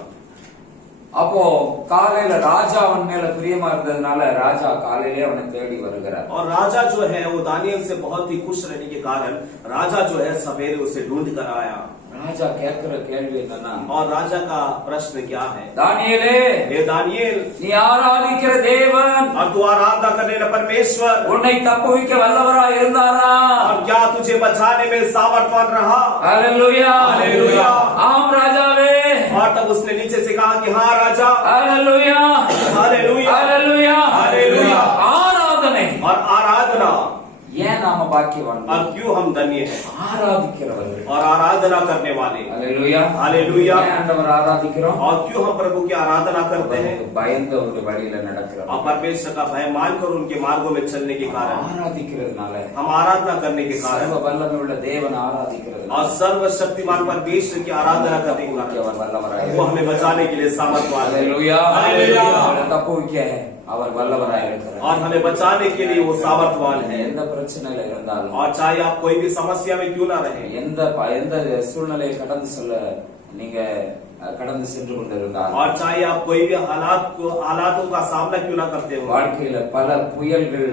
அப்போ காலையில ராஜா அவன் மேல பிரியமா இருந்ததுனால ராஜா காலையிலே அவனை தேடி வருகிறார். और राजा जो है वो दानियल से बहुत ही खुश रहने के कारण राजा जो है सवेरे उसे ढूंढ कर आया। ராஜா கேட்கிற கேள்வி என்னன்னா, और राजा का प्रश्न क्या है? தானியேலே, हे दानियल, நீ ஆராதிக்கிற தேவன் और तू आराधना करने वाला परमेश्वर உன்னை தப்புவிக்க வல்லவராய் இருந்தாரா? और क्या तुझे बचाने में सामर्थ्यवान रहा? Hallelujah hallelujah. आम राजावे। और तब उसने नीचे से कहा कि हाँ राजा। Hallelujah hallelujah hallelujah hallelujah. ஆராதனை और आराधना। ஏன் நாம பாக்கியவான்? और क्यों हम धन्य हैं? ஆராதிக்கிறவர்கள் और आराधना करने वाले। Hallelujah hallelujah. ஏன் ஆண்டவர் ஆராதிக்கிறோம்? और क्यों हम प्रभु की आराधना करते हैं? பயந்து அவருடைய வழியில நடக்கிறோம். और परमेश्वर का भय मानकर उनके मार्गों में चलने के कारण, ஆராதிக்கிறதுனால, हम आराधना करने के कारण சர்வ வல்லமை உள்ள தேவன் ஆராதிக்கிறதுனால और सर्वशक्तिमान परमेश्वर की आराधना करने के कारण அவர் வல்லவராய் वो हमें बचाने के लिए सामर्थ्यवान है। Hallelujah hallelujah. தப்புவிக்க அவர் வல்லவராய் இருக்கிறார். और हमें बचाने के लिए वो सामर्थ्यवान है। எந்த பிரச்சனையில இருந்தாலும், और चाहे आप कोई भी समस्या में क्यों ना रहे, எந்த சூழ்நிலையை கடந்து செல்ல நீங்க கடந்து சென்று கொண்டிருந்தால், और चाहे आप कोई भी हालातों का सामना क्यों ना करते हो, வாழ்க்கையில பல புயல்கள்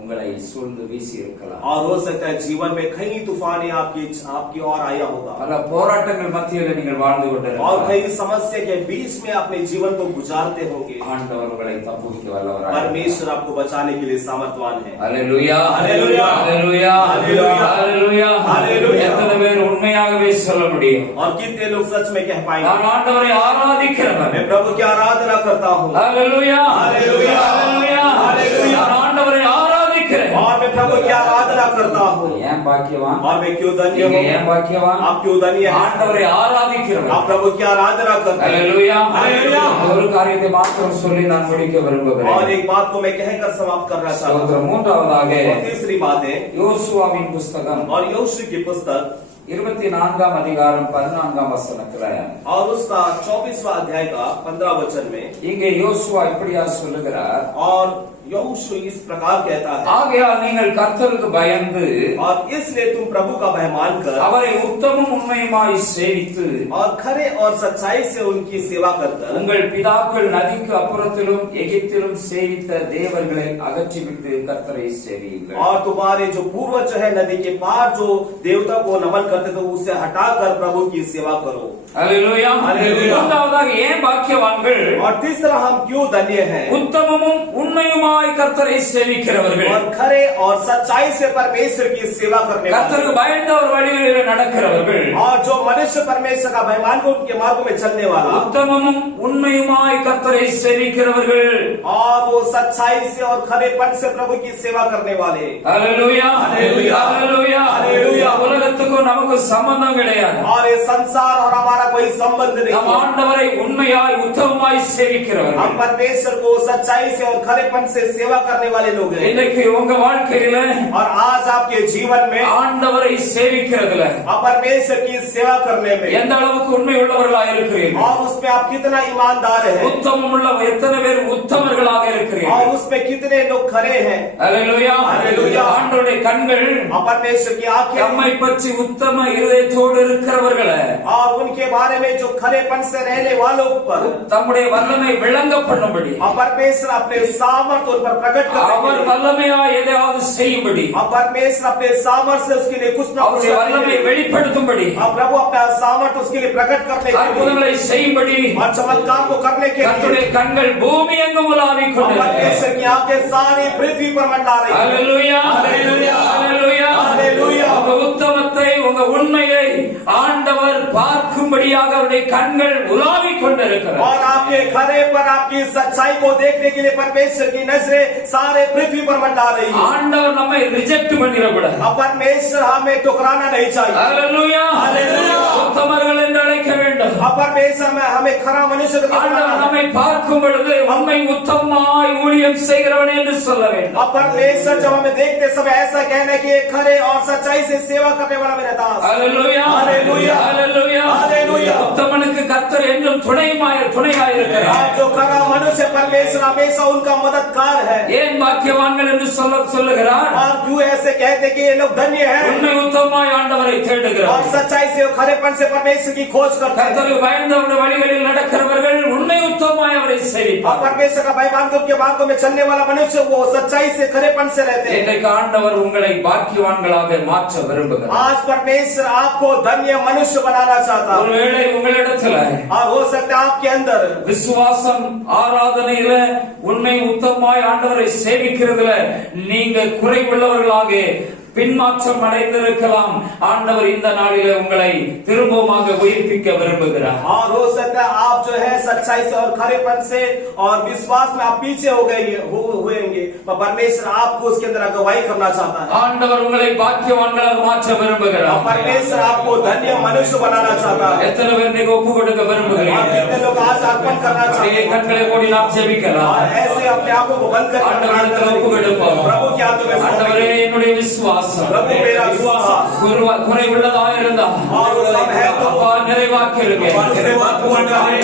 உங்களை சூழ்ந்து வீசி இருக்கலாம். और हो सकता है जीवन में कई तूफान आपकी ओर आया होगा, பல போராட்டங்கள் மத்தியில நீங்கள் வாழ்ந்து और கொண்டிருக்கலாம். कई समस्या के बीच में अपने जीवन को गुजारते होंगे। ஆண்டவர் உங்களை தப்புவிக்க வல்லவராய் இருக்கிறார். परमेश्वर आपको बचाने के लिए सामर्थ्यवान है। Hallelujah hallelujah hallelujah hallelujah hallelujah hallelujah. எத்தனை பேர் உண்மையாகவே சொல்ல முடியும்? और कितने लोग सच में कह पाएंगे, நான் ஆண்டவரை ஆராதிக்கிறவன், मैं प्रभु की आराधना करता हूँ। Hallelujah hallelujah hallelujah hallelujah. நான் ஆண்டவரை ஆராதிக்கிறேன். और मैं प्रभु की आराधना करता हूँ। ஏன் பாக்கியவான்? और मैं क्यों धन्य நீங்க हूँ? ஏன் பாக்கியவான்? आप क्यों धन्य हैं? ஆண்டவரை ஆராதிக்கிறவன். आप प्रभु की आराधना करते हैं। Hallelujah hallelujah. ஒரு காரியத்தை மாத்திரம் சொல்லி நான் முடிக்க और விரும்புகிறேன். एक बात को मैं कहकर समाप्त करना चाहता हूँ। ஸ்தோத்திரம். மூன்றாவதாக और तीसरी बात है, யோசுவாவின் புஸ்தகம் और यहोशू की पुस्तक 24ஆம் அதிகாரம் 14ஆம் வசனத்துல, और उसका 24वां अध्याय का 15 वचन में, இங்கே யோசுவா இப்படியா சொல்லுகிறார், और यहोशू इस प्रकार कहता है, ஆகையால் நீங்கள் கர்த்தருக்கு பயந்து और इसलिए तुम प्रभु का भय मानकर அவரை உத்தமும் உண்மையுமாய் சேவித்து और खरे और सच्चाई से उनकी सेवा करकर உங்கள் பிதாக்கள் நதிக்கு அப்புறத்திலும் எகிப்திலும் சேவித்த தேவர்களை அகற்றிவிட்டு கர்த்தரை சேவியுங்கள். और तुम्हारे जो पूर्वज जो है नदी के पार जो देवता को नमन करते थे उसे हटाकर प्रभु की सेवा करो। அல்லேலூயா அல்லேலூயா। மூன்றாவதாக ஏன் பாக்கியவான்கள்? और तीसरा हम क्यों धन्य हैं? உத்தமமும் உண்மையுமாய் கர்த்தரை சேவிக்கிறவர்கள், और खरे और सच्चाई से परमेश्वर की सेवा करने वाले, கர்த்தருக்கு பயந்து அவர் வழிகளில் நடக்கிறவர்கள், और जो मनुष्य परमेश्वर का भय मानकर उनके मार्गों में चलने वाला, உத்தமமும் உண்மையுமாய் கர்த்தரை சேவிக்கிறவர்கள், और वो सच्चाई से और खरेपन से प्रभु की सेवा करने वाले। அல்லேலூயா हालेलुया அல்லேலூயா हालेलुया हालेलुया। உலகத்துக்கும் நமக்கு சம்பந்தம் கிடையாது. और ये संसार और हमारा कोई संबंध नहीं நம் है। ஆண்டவரை உண்மையாய் உத்தமமாய் சேவிக்கிறவர்கள். हम परमेश्वर को सच्चाई से और खरेपन से सेवा करने वाले लोग हैं। இன்னைக்கு உங்க வாழ்க்கையில और आज आपके जीवन में ஆண்டவரை சேவிக்கிறதுல आप परमेश्वर की सेवा करने में எந்த அளவுக்கு உண்மை உள்ளவர்களாக இருக்கிறீர்கள்? और उसमें आप कितना ईमानदार हैं உத்தமம் உள்ள எத்தனை பேர் உத்தமர்களாக இருக்கிறீர்கள்? और उसमें कितने लोग खरे हैं। அல்லேலூயா. அல்லேலூயா. ஆண்டவருடைய கண்கள் और परमेश्वर की आंखें தம்மை பற்றி உத்தம இருதயத்தோடு இருக்கிறவர்களை और उनके बारे में जो खरेपन से रहने वालों पर தம்முடைய வல்லமை விளங்க பண்ணும்படி, और परमेश्वर अपने सामर्थ उन पर प्रकट करने அவர் வல்லமையா எதையாவது செய்யும்படி, और परमेश्वर अपने सामर्थ से उसके लिए कुछ न कुछ அவருடைய வல்லமை வெளிப்படுத்தும்படி, और प्रभु अपना सामर्थ उसके लिए प्रकट करने के लिए அற்புதங்களை செய்யும்படி और चमत्कार को करने के लिए கர்த்தருடைய கண்கள் பூமி எங்கும் உலாவிக் और கொண்டிருக்கிறது. परमेश्वर की आंखें सारी पृथ्वी पर मंडरा रही हैं। அல்லேலூயா. அல்லேலூயா. அல்லேலூயா. அல்லேலூயா. உங்க உத்தமத்தை, உங்க உண்மையை ஆண்டவர் பார்க்கும்படியாக அவருடைய கண்கள் உலாவிக் கொண்டிருக்கிறது. और आपके खरे पर आपकी सच्चाई को देखने के लिए परमेश्वर की नजरें सारे पृथ्वी पर मंडरा रही है। ஆண்டவர் நம்மை ரிஜெக்ட் பண்ணிடக்கூடாது. अब परमेश्वर हमें ठुकराना नहीं चाहिए। அல்லேலூயா. அல்லேலூயா. உத்தமர்கள் என்று அழைக்க வேண்டும். अब परमेश्वर में हमें खरा मनुष्य को ஆண்டவர் ठुकराना है। நம்மை பார்க்கும் பொழுது உண்மை உத்தமமாய் ஊழியம் செய்கிறவன் என்று சொல்ல வேண்டும். अब परमेश्वर जब हमें देखते समय ऐसा कहना है कि ये खरे और सच्चाई से सेवा करने वाला मेरा दास। அல்லேலூயா. அல்லேலூயா. அல்லேலூயா. அல்லேலூயா. உத்தமனுக்கு கர்த்தர் என்றும் துணையாய் இருக்கிறார். आज जो खरा मनुष्य परमेश्वर हमेशा उनका मददगार है। ஏன் பாக்கியவான்கள் என்று சொல்லுகிறார்? और क्यों ऐसे कहते कि ये लोग धन्य हैं உண்மை உத்தமமாய் ஆண்டவரை और தேடுகிறார். सच्चाई से और खरेपन से परमेश्वर की खोज करते हैं। கர்த்தருக்கு பயந்து அவருடைய வழிகளில் நடக்கிறவர்கள் உண்மை உத்தமமாய் அவரை और சேவிப்பார். परमेश्वर का भय मान के उनके मार्गों में चलने वाला मनुष्य वो सच्चाई से खरेपन से रहते हैं। இன்றைக்கு ஆண்டவர் உங்களை பாக்கியவான்களாக மாற்ற விரும்புகிறார். आज परमेश्वर आपको धन्य मनुष्य बनाना चाहता है। ஒருவேளை உங்களிடத்துல और हो सकता है आपके अंदर விசுவாசம் ஆராதனையில உண்மை உத்தமமாய் ஆண்டவரை சேவிக்கிறதுல நீங்க குறைவுள்ளவர்களாக பின்மாற்றம் அடைந்திருக்கலாம். ஆண்டவர் இந்த நாளிலே உங்களை திரும்பமாக உயிர்ப்பிக்க விரும்புகிறார். और हो सकता है आप जो है सच्चाई से और खरेपन से और विश्वास में आप पीछे हो गए हुएंगे, पर परमेश्वर आपको उसके अंदर अगुवाई करना चाहता है। ஆண்டவர் உங்களை பாக்கியவான்களாக மாற்ற और விரும்புகிறார். परमेश्वर आपको धन्य मनुष्य बनाना चाहता है। எத்தனை பேர் நீங்க ஒப்பு கொடுக்க और விரும்புகிறீர்கள்? कितने लोग आज अर्पण करना चाहते அப்படியே हैं கண்களை மூடி நாம் ஜெபிக்கலாம். और ऐसे अपने आप को बंद कर ஆண்டவரிடத்தில் ஒப்பு கொடுப்போம். प्रभु के हाथों में सौंप ஆண்டவரே, दें। என்னுடைய விசுவாசம் प्रभु मेरा विश्वास குறைவுள்ளதாக இருந்தா और उत्तम है तो அப்பா நிறைவாக்கிருங்க. उससे महत्वपूर्ण है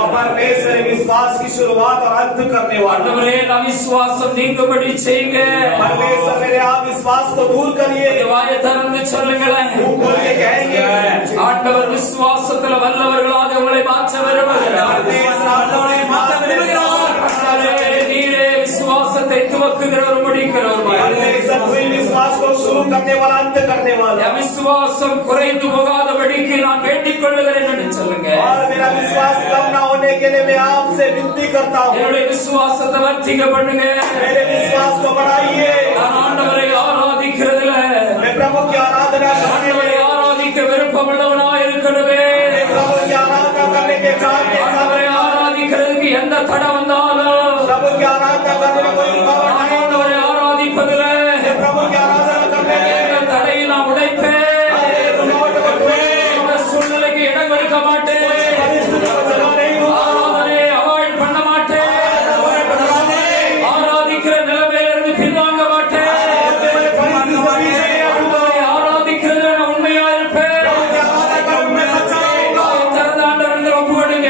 और परमेश्वर विश्वास की शुरुआत और अंत करने वाला। ஆண்டவரே, நான் விசுவாசம் நீங்கும்படி செய்யுங்க. परमेश्वर मेरे आप विश्वास को दूर करिए। வாயை திறந்து சொல்லுங்களேன். मुंह खोल के कहेंगे ஆண்டவர் விசுவாசத்துல வல்லவர்களாக உங்களை மாற்ற விரும்புகிறார். परमेश्वर आप हमें माफ करें। ஆண்டவரே, நீரே விசுவாசத்தை துவக்குகிறவர் முடிக்கிறவர். परमेश्वर कोई विश्वास को शुरू करने वाला अंत करने वाला। என் விசுவாசம் குறைந்து போகாதபடிக்கு நான் வேண்டிக் கொள்ளுகிறேன் என்று சொல்லுங்க. और मेरा विश्वास कम न होने के लिए मैं आपसे विनती करता हूँ। என்னுடைய விசுவாசத்தை வர்த்திக்க பண்ணுங்க. मेरे विश्वास को बढ़ाइए। நான் ஆண்டவரை ஆராதிக்கிறதுல मैं प्रभु की आराधना करने ஆண்டவரை ஆராதிக்க விருப்பமுள்ளவனாய் இருக்கணுமே. में प्रभु की आराधना करने के चाहते हैं। ஆண்டவரை ஆராதிக்கிறதுக்கு எந்த தடை வந்தாலும் प्रभु की आराधना करने में कोई रुकावट நான் नहीं। ஆண்டவரை ஆராதிப்பதில் मैं प्रभु की आराधना करने में எந்த தடையை நான் உடைப்பேன். रुकावट करते இந்த சூழ்நிலைக்கு இடம் கொடுக்க மாட்டேன். परिस्थिति को जगह नहीं दूंगा। ஆராதனையை அவாய்ட் பண்ண மாட்டேன். ஆராதிக்கிற நிலைமையிலிருந்து பின்வாங்க மாட்டேன். ஆண்டவரை ஆராதிக்கிறதுல நான் உண்மையா இருப்பேன். திறந்த ஆண்டவரிடத்தில் ஒப்பு கொடுங்க.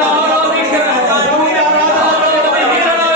நான் ஆராதிக்கிறேன். ஆராதனை வீரனாய்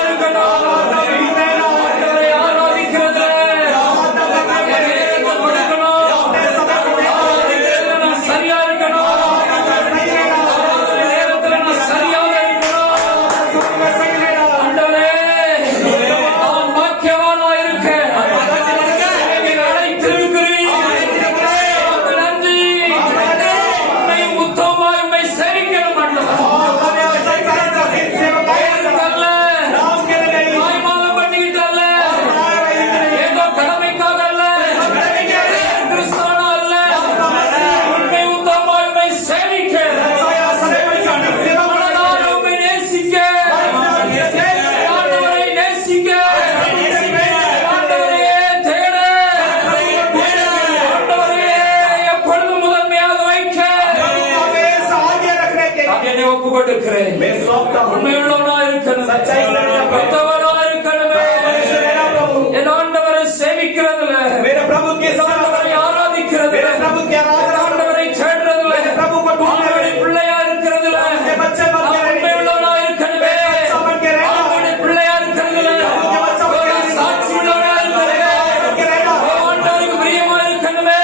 கொடுக்கிறேன். मैं सौंपता हूँ உண்மையுள்ளவனாய் இருக்கணும். सच्चाई से रहना प्रभु உத்தமனாய் இருக்கணுமே. से रहना प्रभु என் ஆண்டவரை சேவிக்கிறதுல, मेरे प्रभु के என் ஆண்டவரை ஆராதிக்கிறதுல, मेरे प्रभु के என் आराधना ஆண்டவரை தேடுறதுல, मेरे प्रभु को ढूंढने ஆண்டவருடைய பிள்ளையா இருக்கிறதுல, के बच्चे बन के रहने உண்மையுள்ளவனாய் இருக்கணுமே. अच्छा बन के रहना ஆண்டவருடைய பிள்ளையா இருக்கிறதுல, சாட்சி உள்ளவனாய் இருக்கணுமே. ஆண்டவருக்கு பிரியமா இருக்கணுமே.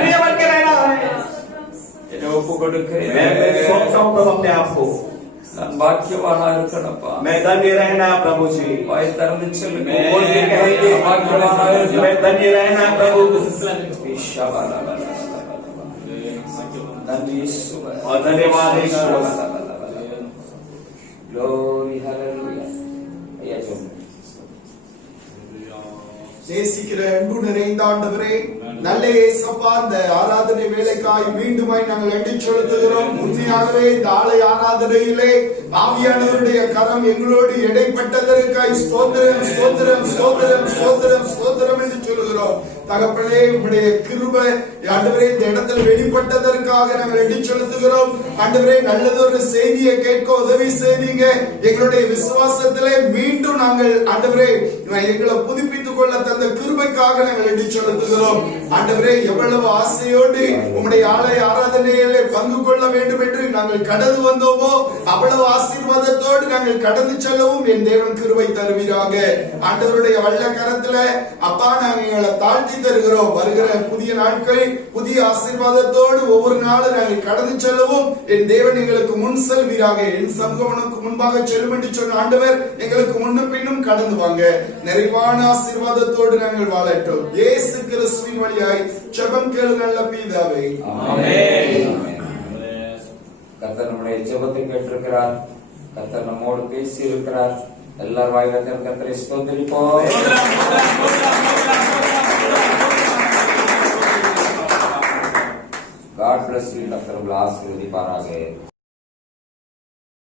प्रिय बन के रहना है என்னை ஒப்பு கொடுக்கிறேன். मैं सौंपता हूँ प्रभु अपने आप को நான் பாக்கியவானா இருக்கணும்ப்பா. मैं धन्य रहना है प्रभु जी வாய் திறந்து சொல்லுங்க. बोल के कहेंगे பாக்கியவானா இருக்கணும். मैं धन्य रहना है प्रभु நன்றி இயேசுவே. और धन्यवाद ईश्वर Glory, hallelujah. ஐயா சொல்லுங்க. நேசிக்கிற அன்பு நிறைந்த ஆண்டவரே, நல்ல இயேசப்பா, இந்த ஆராதனை வேலைக்காய் மீண்டுமாய் நாங்கள் நன்றி செலுத்துகிறோம். உண்மையாகவே இந்த ஆலய ஆராதனையிலே ஆவியானவருடைய கரம் எங்களோடு இடைப்பட்டதற்காய் ஸ்தோத்திரம் ஸ்தோத்திரம் ஸ்தோத்திரம் ஸ்தோத்திரம் ஸ்தோத்திரம் என்று சொல்லுகிறோம். தகப்பனே, உம்முடைய கிருபை ஆண்டவரே இந்த இடத்துல வெளிப்பட்டதற்காக நாங்கள் நன்றி செலுத்துகிறோம். ஆண்டவரே, நல்லதொரு செய்தியை கேட்க உதவி செய்தீங்க. எங்களுடைய விசுவாசத்திலே மீண்டும் நாங்கள் ஆண்டவரே எங்களை புதுப்பித்துக் கொள்ள தந்த கிருபைக்காக நாங்கள் நன்றி செலுத்துகிறோம். ஆண்டவரே, எவ்வளவு ஆசையோடு உம்முடைய ஆலய ஆராதனையிலே பங்கு கொள்ள வேண்டும் என்று நாங்கள் கடந்து வந்தோமோ அவ்வளவு ஆசீர்வாதத்தோடு நாங்கள் கடந்து செல்லவும் என் தேவன் கிருபை தருவீராக. ஆண்டவருடைய வல்ல கரத்துல அப்பா நாங்கள் எங்களை தாழ்த்தி தருகிறோம். வருகிற புதிய நாட்கள் புதிய ஆசீர்வாதத்தோடு ஒவ்வொரு நாளும் நாங்கள் கடந்து செல்லவும் என் தேவன் எங்களுக்கு முன் செல்வீராக. என் சமூகனுக்கு முன்பாக செல்லும் என்று சொன்ன ஆண்டவர் எங்களுக்கு முன்னும் பின்னும் கடந்து வாங்க. நிறைவான ஆசீர்வாதத்தோடு நாங்கள் வாழட்டும். இயேசு கிறிஸ்துவின் வழியாய் ஜெபம் கேளு நல்ல பிதாவே. ஆமென். கர்த்தர் நம்முடைய ஜெபத்தை கேட்டிருக்கிறார். கர்த்தர் நம்மோடு பேசி இருக்கிறார். எல்லார் வாயில கர்த்தரை ஸ்தோத்திரிப்போம். God bless you. கர்த்தர் உங்களை ஆசீர்வதிப்பாராக.